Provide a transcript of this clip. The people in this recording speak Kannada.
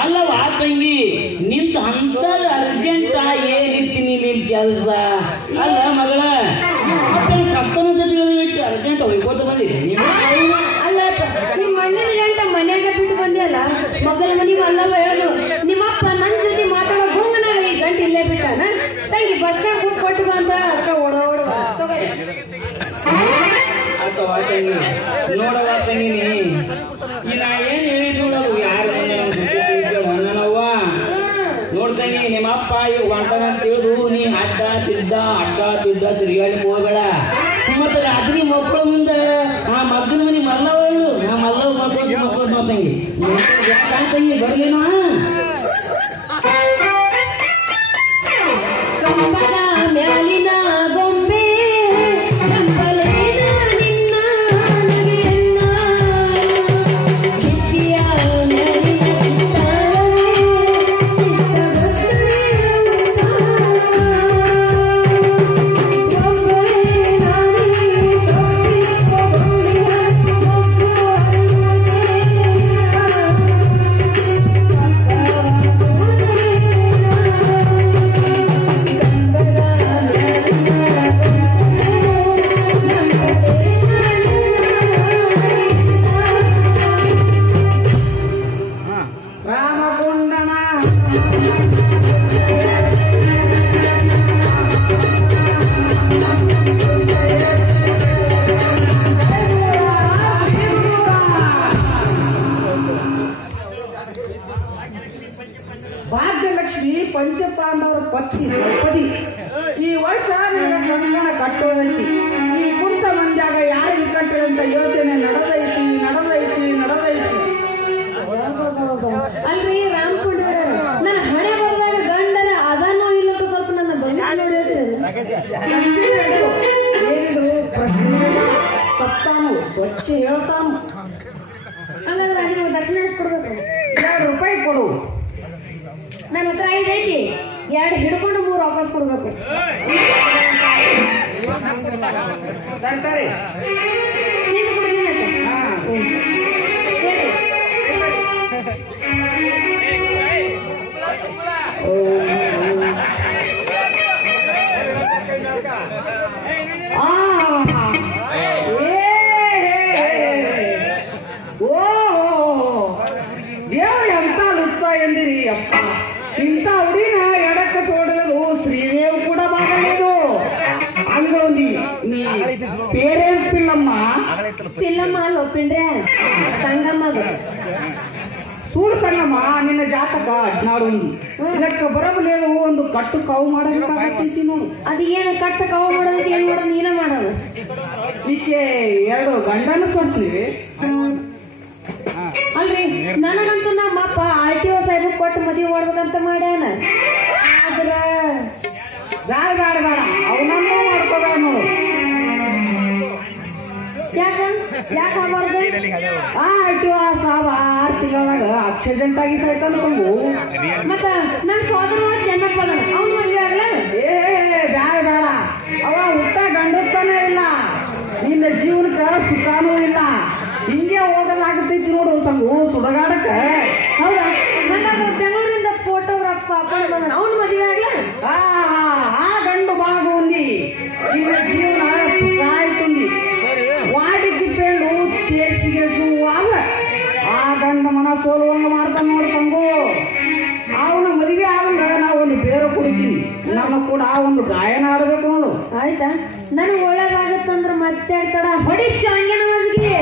ಅಲ್ಲವಾ ತಂಗಿ ನಿಂತ ಅಂತ ಅರ್ಜೆಂಟ್ ಏನಿರ್ತೀನಿ ನಿನ್ ಕೆಲಸ ಅಲ್ಲ ಮಗಳ ಕಪ್ಪನ ಅರ್ಜೆಂಟ್ ಹೋಯ್ಕೋತ ಬಂದಿದೆ ಅಲ್ಲ ನಿಮ್ಮ ಮಣ್ಣಿನ ಗಂಟ ಮನ್ಯಾಗ ಬಿಟ್ಟು ಬಂದಿಯಲ್ಲ ಮಗನ ಮನಿ ಅಲ್ಲವ ಹೇಳು ನಿಮ್ಮಪ್ಪ ನನ್ನ ಜೊತೆ ಮಾತಾಡೋ ಗೋಂಗನಾಗ ಈ ಗಂಟೆ ಇಲ್ಲೇ ಬಿಟ್ಟಾನ ತಂಗಿ ಬಸ್ ಸ್ಟಾಂಡ್ ಬಿಟ್ಟು ಕೊಟ್ಟು ಬಂದ ಅದಕ್ಕೆ ಓಡೋಡ ಅಥವಾ ತಂಗಿ ನೋಡವ ತಂಗಿ ನಾ ಏನ್ ಹೇಳಿ ನೋಡೋದು ಯಾರು ಹೊಂದನವ್ವ ನೋಡ್ತಂಗಿ ನಿಮ್ಮಪ್ಪ ಈಗ ಹೊಂಟನ ಅಂತ ತಿಳಿದು ನೀ ಅಡ್ಡ ತಿದ್ದ ತಿರುಗಾಡಿ ಹೋಗಬೇಡ ಮತ್ತೆ ರಾತ್ರಿ ಮಕ್ಕಳ ಮುಂದೆ ಆ ಮಗನ ಮನಿ ಮಲ್ಲವಳು ನಾ ಮಲ್ಲವ್ ಮಕ್ಕಳು ತಂಗಿ ತಂಗಿ ಬರ್ಲೇನಾ ಕಂಬದ ಮ್ಯಾಲಿನ ಗೊಂಬೆ ಭಾಗ್ಯಲಕ್ಷ್ಮಿ ಪಂಚಪಾಂಡವರ ಪತ್ನಿ ದ್ರೌಪದಿ ಈ ವರ್ಷ ನನಗೆ ಕಂಕಣ ಕಟ್ಟೋದೈತಿ ಈ ಕುಂತ ಮಂದ್ಯಾಗ ಯಾರಿಗೆ ಕಟ್ಟರೆ ಅಂತ ಯೋಚನೆ ನಡೆದೈತಿ ಅಲ್ರಿ ರಾಮಕೊಂಡ ನನ್ನ ಹಣೆ ಬರದಾಗ ಗಂಡನ ಅದನ್ನೋ ಇಲ್ಲ ಸ್ವಲ್ಪ ನನ್ನ ಏನಿದ್ರು ಪ್ರಶ್ನೆ ಸತ್ತಾನು ಸ್ವಚ್ಛ ಹೇಳ್ತಾನು ಹಂಗಂದ್ರೆ ನೀವು ದಕ್ಷಿಣ ಕೊಡ್ಬೇಕು ₹2 ಕೊಡು ನನ್ನ ಹತ್ರ 5 ಐತಿ 2 ಹಿಡ್ಕೊಂಡು 3 ವಾಪಸ್ ಕೊಡ್ಬೇಕು ತರ್ತಾರೆ ನೀನು ದೇವ್ರು ಎಂತ ಲುಚ್ಚ ಎಂದಿರಿ ಅಪ್ಪ ಇಂಥ ಹುಡಿನ ಎಡಕ್ಕ ಸೋಡಲು ಶ್ರೀದೇವ್ ಕೂಡ ಬಾಗಲಿದು ಹಂಗೊಂದಿ ನೀ ಬೇರೆ ಪಿಲ್ಲಮ್ಮ ಅಲ್ಲ ಒಪ್ಪಿಂಡ್ರೆ ಸಂಗಮ್ಮ ಸೂಡು ಸಂಗಮ್ಮ ನಿನ್ನ ಜಾತಕ ಅಡ್ನಾಡು ಇದಕ್ಕೆ ಬರಬಲೇದು ಒಂದು ಕಟ್ಟು ಕಾವು ಮಾಡಬೇಕಾಗತ್ತೈತಿ ನೋಡು ಅದು ಏನು ಕಟ್ಟ ಕವ ಮಾಡೋದಕ್ಕೆ ಏನು ಮಾಡೋದು ನೀನೇ ಮಾಡೋದು ಈಕೆ 2 ಗಂಡನ ಕೊಡ್ತೀವಿ ಅಲ್ರಿ ನನಗಂತೂ ನಮ್ಮಪ್ಪ RTO ಸಾಹೇಬ್ ಕೊಟ್ಟು ಮದುವೆ ಮಾಡ್ಬೇಕಂತ ಮಾಡ್ಯಾನ ಆದ್ರ ಬೇಡ ಅವನನ್ನೂ ಮಾಡ್ಕೋಬೇಡ ನೋಡು ಯಾಕೆ ಆಗ್ಬಾರ್ದು RTO ಸಾವ 6 ತಿಂಗಳಾಗ ಆಕ್ಸಿಡೆಂಟ್ ಆಗಿ ಸಾಯ್ತಂದ್ಕೊಂಡು ಮತ್ತ ನನ್ನ ಸೋದರ ಚೆನ್ನಪ್ಪ ಅವ್ನು ಮದುವೆ ಆಗ್ಲ ಬೇಡ ಅವ ಹುಟ್ಟ ಗಂಡಸ್ತಾನೆ ಇಲ್ಲ ನಿನ್ನ ಜೀವನಕ್ಕ ಸುಖಾನೂ ಇಲ್ಲ ಹಿಂಗೆ ಹೋಗಲಾಗತೈತಿ ನೋಡು ಸಂಗು ಸುಡಗಾಡಕ್ಕ ಹೌದಾ ನನ್ನ ಬೆಂಗಳೂರಿಂದ ಫೋಟೋಗ್ರಾಫ್ ಅವ್ನು ಮದುವೆ ಆಗ್ಲ ಆ ಗಂಡು ಬಾಗುಂದಿ ನಿನ್ನ ಜೀವನ ಸುಖ ಆಯ್ತುಂದಿ ವಾಟಿಗೆ ಪೇಳು ಚೇಸಿಗೆ ಆಗ ಆ ಗಂಡ ಮನ ಸೋಲುವಂಗ ಮಾಡ್ತಾನ ನೋಡು ಸಂಗು ಅವನ ಮದುವೆ ಆಗಂಗ ನಾ ಒಂದು ಬೇರೆ ಕುಡಿತೀನಿ ನಾನು ಕೂಡ ಒಂದು ಗಾಯನ ಆಡಬೇಕು ನೋಡು ಆಯ್ತಾ ನನಗೆ ಒಳ್ಳೇದಾಗತ್ತಂದ್ರ ಮತ್ತೆ ತಡ ಹೊಡಿ ಶಾಂಗ್ಯನ ಮಜ್ಜಿಗೆ